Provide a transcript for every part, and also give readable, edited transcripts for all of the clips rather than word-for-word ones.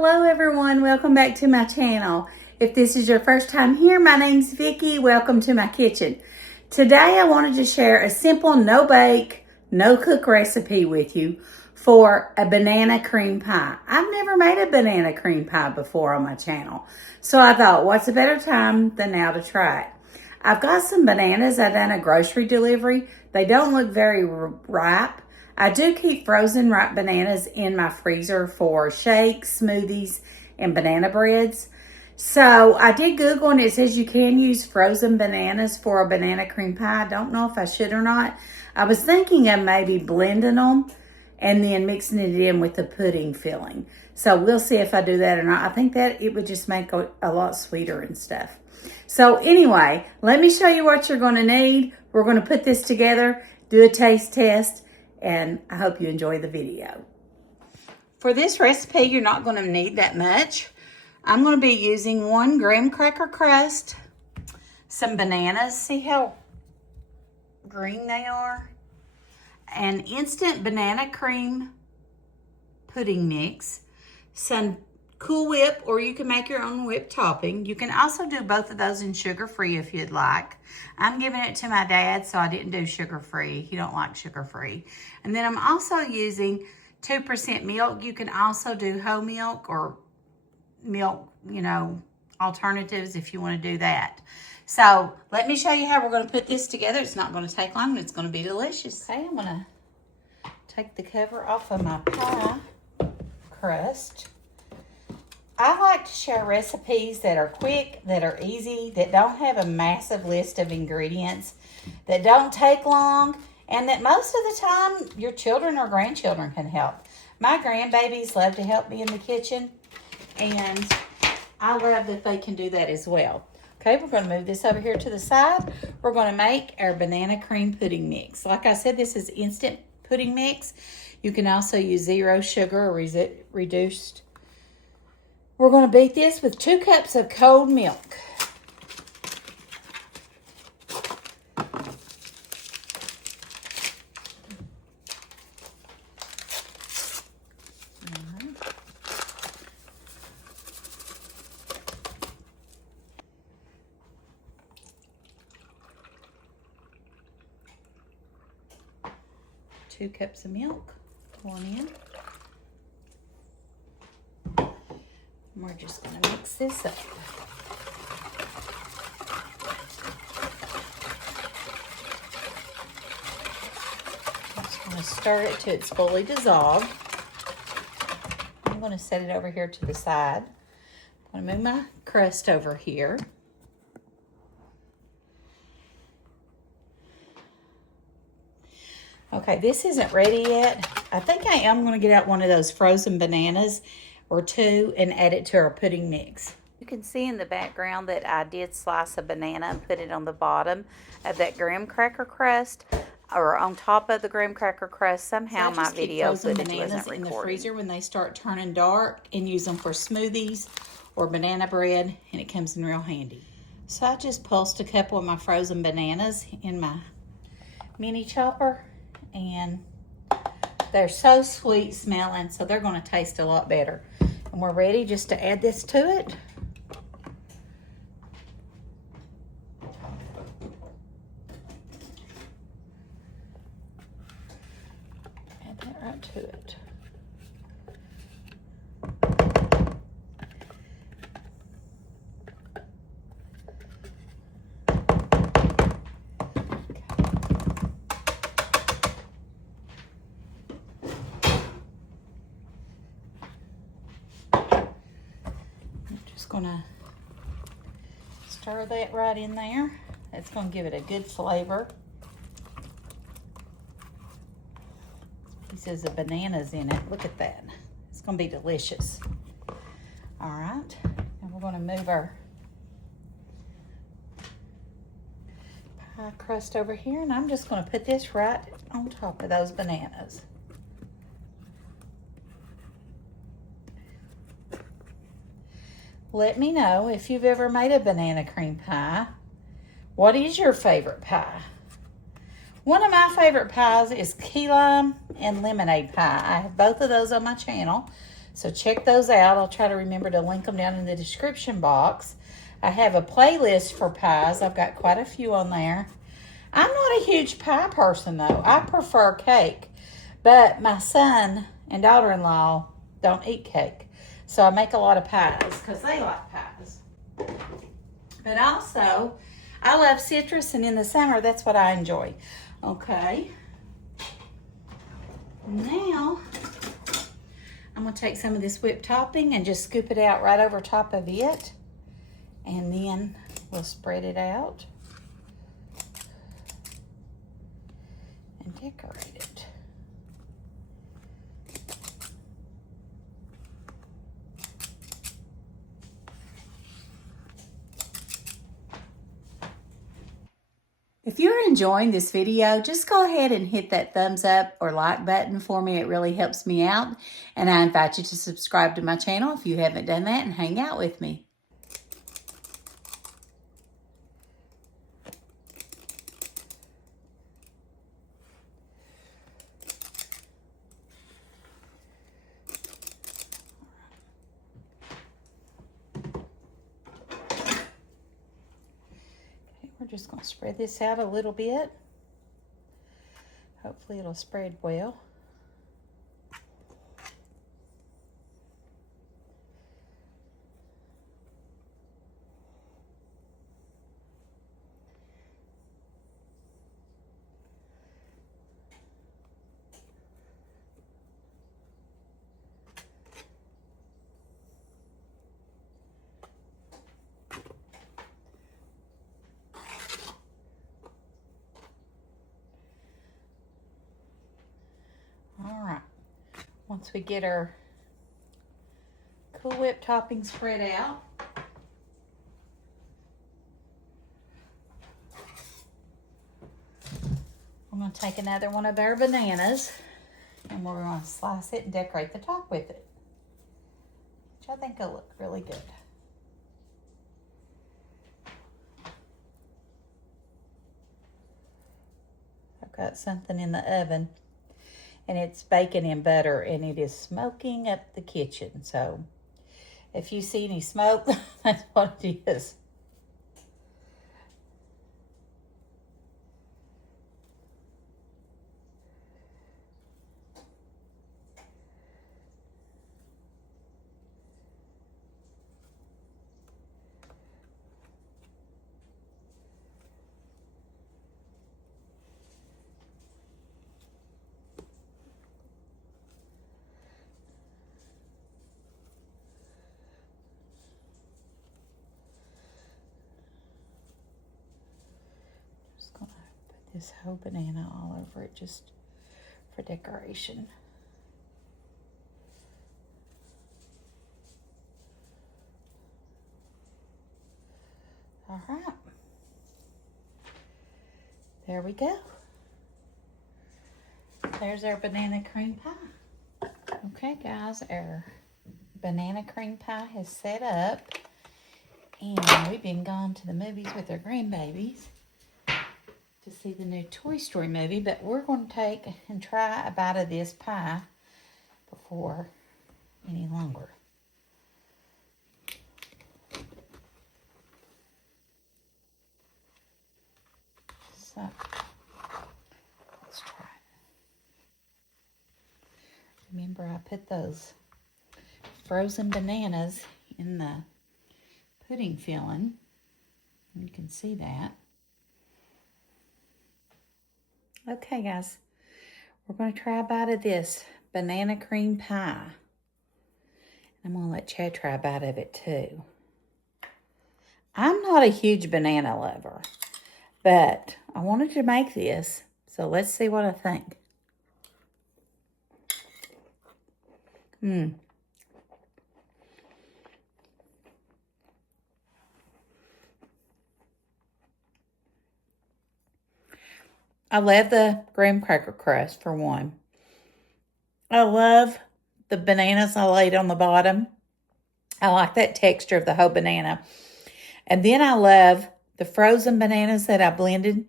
Hello everyone, welcome back to my channel. If this is your first time here, my name's Vicki. Welcome to my kitchen. Today I wanted to share a simple no-bake, no-cook recipe with you for a banana cream pie. I've never made a banana cream pie before on my channel, so I thought, what's a better time than now to try it? I've got some bananas. I've done a grocery delivery. They don't look very ripe. I do keep frozen ripe bananas in my freezer for shakes, smoothies, and banana breads. So I did Google and it says you can use frozen bananas for a banana cream pie. I don't know if I should or not. I was thinking of maybe blending them and then mixing it in with the pudding filling. So we'll see if I do that or not. I think that it would just make a lot sweeter and stuff. So anyway, let me show you what you're going to need. We're going to put this together, do a taste test, and I hope you enjoy the video. For this recipe, you're not going to need that much. I'm going to be using 1 graham cracker crust, some bananas, see how green they are, an instant banana cream pudding mix, some Cool Whip, or you can make your own whipped topping. You can also do both of those in sugar-free if you'd like. I'm giving it to my dad, so I didn't do sugar-free. He don't like sugar-free. And then I'm also using 2% milk. You can also do whole milk or milk, alternatives if you want to do that. So let me show you how we're going to put this together. It's not going to take long, and it's going to be delicious. Okay, I'm going to take the cover off of my pie crust. I like to share recipes that are quick, that are easy, that don't have a massive list of ingredients, that don't take long, and that most of the time your children or grandchildren can help. My grandbabies love to help me in the kitchen, and I love that they can do that as well. Okay, we're going to move this over here to the side. We're going to make our banana cream pudding mix. Like I said, this is instant pudding mix. You can also use 0 sugar or reduced. We're going to beat this with 2 cups of cold milk. Two cups of milk going in. We're just going to mix this up. I'm just going to stir it till it's fully dissolved. I'm going to set it over here to the side. I'm going to move my crust over here. Okay, this isn't ready yet. I think I am going to get out one of those frozen bananas or 2 and add it to our pudding mix. You can see in the background that I did slice a banana and put it on the bottom of that graham cracker crust, or on top of the graham cracker crust. Somehow my video footage wasn't recording. In the freezer when they start turning dark, and use them for smoothies or banana bread, and it comes in real handy. So I just pulsed a couple of my frozen bananas in my mini chopper, and they're so sweet smelling, so they're going to taste a lot better. And we're ready just to add this to it. Add that right to it. Gonna stir that right in there. That's gonna give it a good flavor. Pieces of bananas in it. Look at that. It's gonna be delicious. All right, and we're gonna move our pie crust over here, and I'm just gonna put this right on top of those bananas. Let me know if you've ever made a banana cream pie. What is your favorite pie? One of my favorite pies is key lime and lemonade pie. I have both of those on my channel. So check those out. I'll try to remember to link them down in the description box. I have a playlist for pies. I've got quite a few on there. I'm not a huge pie person, though. I prefer cake. But my son and daughter-in-law don't eat cake. So I make a lot of pies because they like pies. But also, I love citrus, and in the summer, that's what I enjoy. Okay. Now, I'm going to take some of this whipped topping and just scoop it out right over top of it. And then we'll spread it out and decorate it. If you're enjoying this video, just go ahead and hit that thumbs up or like button for me. It really helps me out. And I invite you to subscribe to my channel if you haven't done that and hang out with me. We're just going to spread this out a little bit. Hopefully it'll spread well. Once we get our Cool Whip topping spread out, I'm going to take another one of our bananas and we're going to slice it and decorate the top with it, which I think will look really good. I've got something in the oven. And it's bacon and butter, and it is smoking up the kitchen. So if you see any smoke, that's what it is. This whole banana all over it just for decoration. All right. There we go. There's our banana cream pie. Okay, guys, our banana cream pie has set up. And we've been gone to the movies with our grandbabies to see the new Toy Story movie, but we're going to take and try a bite of this pie before any longer. So, let's try it. Remember, I put those frozen bananas in the pudding filling. You can see that. Okay, guys, we're going to try a bite of this banana cream pie. I'm going to let Chad try a bite of it too. I'm not a huge banana lover, but I wanted to make this, so let's see what I think. I love the graham cracker crust, for one. I love the bananas I laid on the bottom. I like that texture of the whole banana. And then I love the frozen bananas that I blended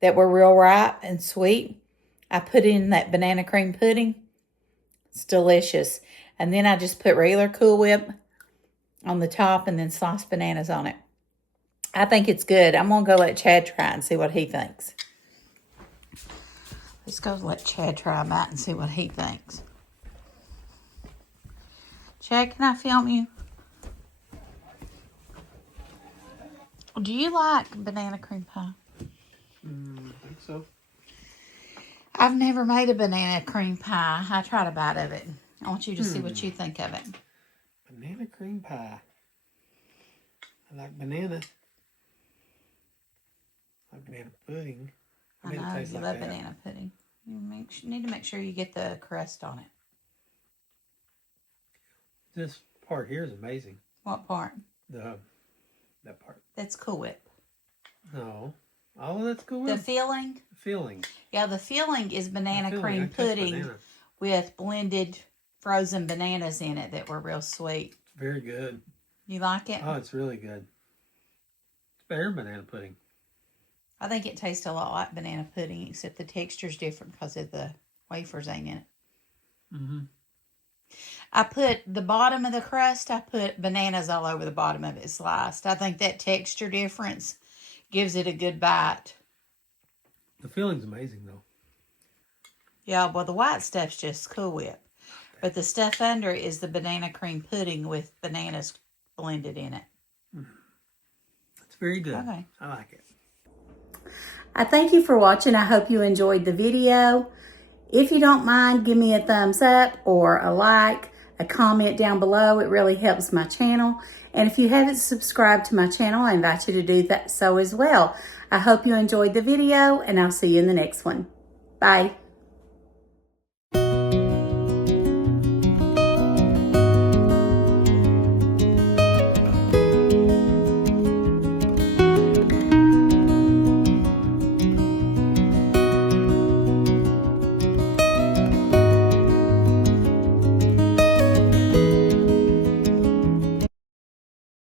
that were real ripe and sweet. I put in that banana cream pudding. It's delicious. And then I just put regular Cool Whip on the top and then sliced bananas on it. I think it's good. I'm going to go let Chad try and see what he thinks. Let's go let Chad try them out and see what he thinks. Chad, can I film you? Do you like banana cream pie? I think so. I've never made a banana cream pie. I tried a bite of it. I want you to see what you think of it. Banana cream pie. I like banana. I like banana pudding. I know, you love banana pudding. You need to make sure you get the crust on it. This part here is amazing. What part? That part. That's Cool Whip. No. Oh, that's Cool Whip. The filling? Filling. Yeah, the filling is banana cream pudding with blended frozen bananas in it that were real sweet. It's very good. You like it? Oh, it's really good. It's better than banana pudding. I think it tastes a lot like banana pudding, except the texture's different because of the wafers ain't in it. Mm-hmm. I put the bottom of the crust, I put bananas all over the bottom of it sliced. I think that texture difference gives it a good bite. The filling's amazing, though. Yeah, well, the white stuff's just Cool Whip. But the stuff under it is the banana cream pudding with bananas blended in it. It's very good. Okay. I like it. I thank you for watching. I hope you enjoyed the video. If you don't mind, give me a thumbs up or a like, a comment down below. It really helps my channel. And if you haven't subscribed to my channel, I invite you to do that so as well. I hope you enjoyed the video, and I'll see you in the next one. Bye.